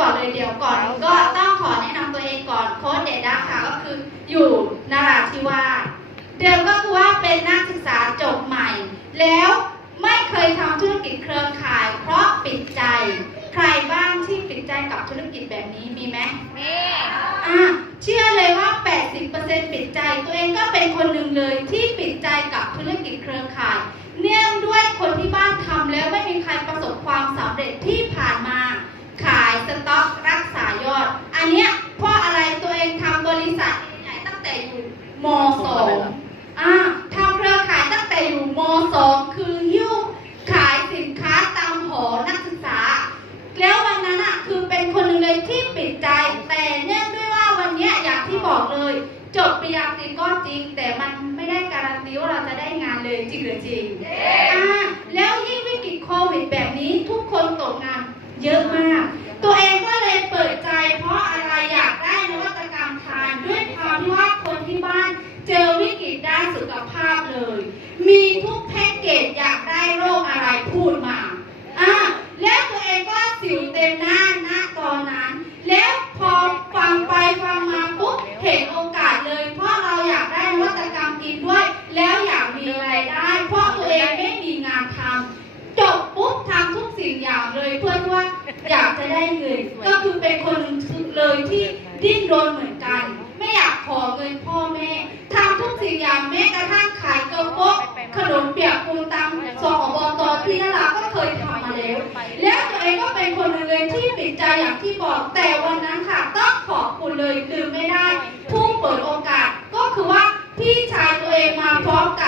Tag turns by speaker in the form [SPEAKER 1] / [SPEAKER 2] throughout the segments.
[SPEAKER 1] บอกแบบนี้ก่อนเลยเดี๋ยวก่อน ก็ต้องขอแนะนำตัวเองก่อนโค้ชเดดาค่ะก็คืออยู่นราธิวาสเดิมก็คือว่าเป็นนักศึกษาจบใหม่ แล้วไม่เคยทำธุรกิจเครือข่าย เพราะปิดใจ ใครบ้างที่ปิดใจกับธุรกิจแบบนี้มีไหม
[SPEAKER 2] นี่
[SPEAKER 1] อะเชื่อเลยว่า 80%ปิดใจ ตัวเองก็เป็นคนหนึ่งเลยที่ปิดใจกับธุรกิจเครือข่าย เนื่องด้วยคนที่บ้านทำแล้วไม่มีใครประสบความสำเร็จที่ผ่านมา ขายสต็อกรักษายอด อันเนี้ยเพราะอะไรตัวเองทำบริษัทใหญ่ตั้งแต่อยู่ม .2 อ่าทำเครือข่ายตั้งแต่อยู่ม .2 คือหิ้วขายสินค้าตามหอนักศึกษา แล้ววันนั้นอะคือเป็นคนหนึ่งเลยที่ปิดใจ แต่เนื่องด้วยว่าวันเนี้ยอย่างที่บอกเลย จบปริญญาตรีก็จริง แต่มันไม่ได้การันตีว่าเราจะได้งานเลยจริงหรือจริงอ่าแล้วยิ่งวิกฤตโควิดแบบนี้ทุกคนตกงานเยอะมาก ตัวเองก็เลยเปิดใจเพราะอะไรอยากได้นวัตกรรมทานด้วยความที่ว่าคนที่บ้านเจอวิกฤตด้านสุขภาพเลย มีทุกแพ็กเกจอยากได้โรคอะไรพูดมา อ่าแล้วตัวเองก็สิวเต็มหน้าหน้าตอนนั้น แล้วพอฟังไปฟังมาปุ๊บเห็นโอกาสเลย เพราะเราอยากได้นวัตกรรมกินด้วย แล้วอยากมีรายได้ เพราะตัวเองไม่มีงานทำจบปุ๊บทำทุก สิ่งอย่างเลยเพื่อที่ว่าอยากจะได้เงินก็คือเป็นคนหนึ่งเลยที่ดิ้นรนเหมือนกัน ไม่อยากขอเงินพ่อแม่ทำทุกสิ่งอย่างแม้กระทั่งขายกระโปะขนมเปียกปูนตามสอบตที่นาราก็เคยทำมาแล้ว แล้วตัวเองก็เป็นคนหนึ่งเลยที่ปิดใจอย่างที่บอกแต่วันนั้นค่ะต้องขอบคุณเลยลืมไม่ได้ผู้เปิดโอกาสก็คือว่าพี่ชายตัวเองมาพร้อมกับ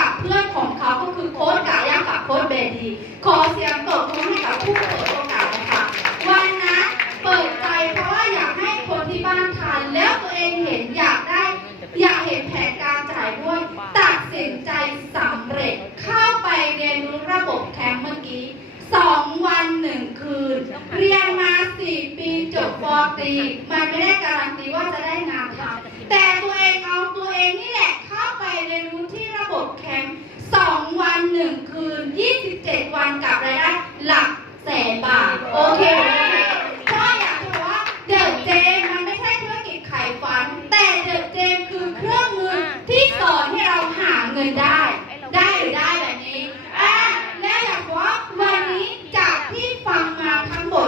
[SPEAKER 1] ตี มันไม่ได้การันตีว่าจะได้งานทำแต่ตัวเองเอาตัวเองนี่แหละเข้าไปเรียนรู้ที่ระบบแคมป์สองวันหนึ่งคืน 27 วันกับรายได้หลักแสนบาท โอเคพราอยากจะบอกว่าเดอะเจมมันไม่ใช่ธุรกิจขาฝัน แต่เดอะเจมคือเครื่องมือที่สอนให้เราหาเงินได้